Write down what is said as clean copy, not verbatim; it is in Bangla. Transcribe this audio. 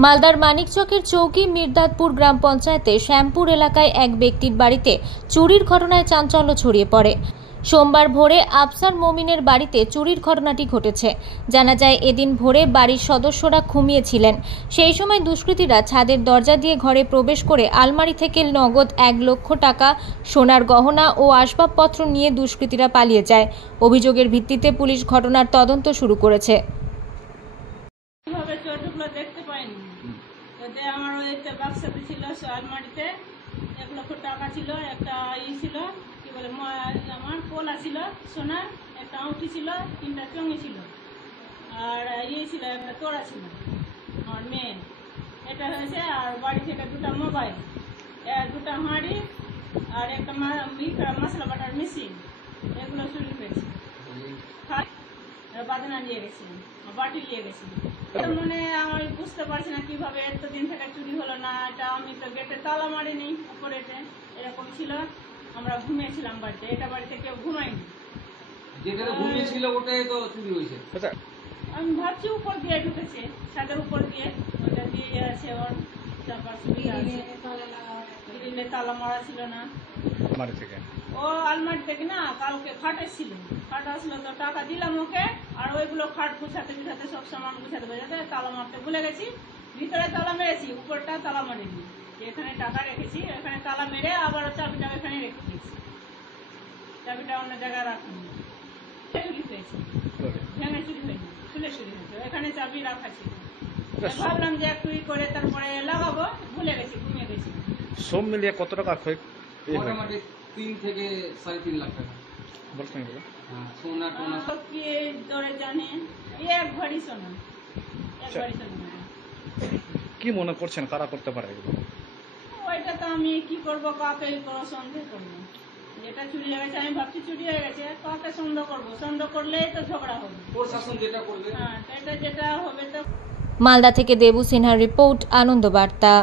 মালদার মানিকচকের চৌকি মির্দাতপুর গ্রাম পঞ্চায়েতে শ্যামপুর এলাকায় এক ব্যক্তির বাড়িতে চুরির ঘটনায় চাঞ্চল্য ছড়িয়ে পড়ে। সোমবার ভোরে আফসার মমিনের বাড়িতে চুরির ঘটনাটি ঘটেছে। জানা যায়, এদিন ভোরে বাড়ির সদস্যরা ঘুমিয়েছিলেন। সেই সময় দুষ্কৃতীরা ছাদের দরজা দিয়ে ঘরে প্রবেশ করে আলমারি থেকে নগদ 1 লক্ষ টাকা, সোনার গহনা ও আসবাবপত্র নিয়ে দুষ্কৃতীরা পালিয়ে যায়। অভিযোগের ভিত্তিতে পুলিশ ঘটনার তদন্ত শুরু করেছে। দেখতে পাইনি, আমার ওই বাক্সাতে ছিল, আলমারিতে 1 লক্ষ টাকা ছিল, একটা ছিল কি বলে আমার পোলা ছিল সোনার, একটা আংটি ছিল, 3টা চঙ্গি ছিল, আর ছিল একটা তোড়া ছিল আমার মেয়ে, এটা হয়েছে। আর বাড়ি থেকে 2টা মোবাইল, 2টা হাঁড়ি আর একটা মশলা বাটার মেশিন, এগুলো চুরি হয়েছে। বাদনা নিয়ে গেছি, বাটি নিয়ে গেছি। মানে আমি বুঝতে পারছি না কিভাবে এতদিন থেকে চুরি হলো না। এটা আমি তো গেটে তালা মারিনি, উপরেতে এরকম ছিল, আমরা ঘুমিয়েছিলাম বাড়িতে, এটা বাড়িতে কেউ ঘুমায়নি। যেখানে ঘুমিয়েছিল ওটাই তো চুরি হয়েছে। আমি ভাবছি উপর দিয়ে ঢুকেছে, ছাদের উপর দিয়ে, ওটা দিয়ে আছে ওর চাপা চুরি আছে। গ্রিলে তালা মারা ছিল না, ও আলমারি থেকে না কালকে খাট এসেছিল, খাট আসলো তো টাকা দিলাম ওকে, আর ওইগুলো খাট গুছাতে গুছাতে সব সামান গুছাতে গুছাতে তালা মারতে ভুলে গেছি। ভিতরে তালা মেরেছি, উপরটা তালা মারিনি, এখানে টাকা রেখেছি, এখানে তালা মেরে আবার চাবিটা এখানে রেখে দিয়েছি, চাবিটা অন্য জায়গায় রাখিনি। চুরি হয়েছে, ভেঙে চুরি হয়নি, খুলে চুরি হয়েছে, এখানে চাবি রাখা ছিল। ভাবলাম যে একটু করে তারপরে লাগাবো, ভুলে গেছি, ঘুমিয়ে গেছি। সব মিলিয়ে কত টাকা ক্ষয়? মোটামুটি 3 থেকে 3.5 লাখ টাকা বলছেন। সোনা টোনা কি ধরে জানে, এক ভরি সোনা, এক ভরি সোনা। কি মনে করছেন কারা করতে পারে? ওইটা তো আমি কি করবো, কাকে সন্দেহ করবো? যেটা চুরি হয়ে গেছে আমি ভাবছি চুরি হয়ে গেছে, কাকে সন্দেহ করবো? সন্দেহ করলেই তো ঝগড়া হবে, প্রশাসন যেটা করবে। হ্যাঁ, এটা যেটা হবে তো। মালদা থেকে দেবু সিনহার রিপোর্ট, আনন্দ বার্তা।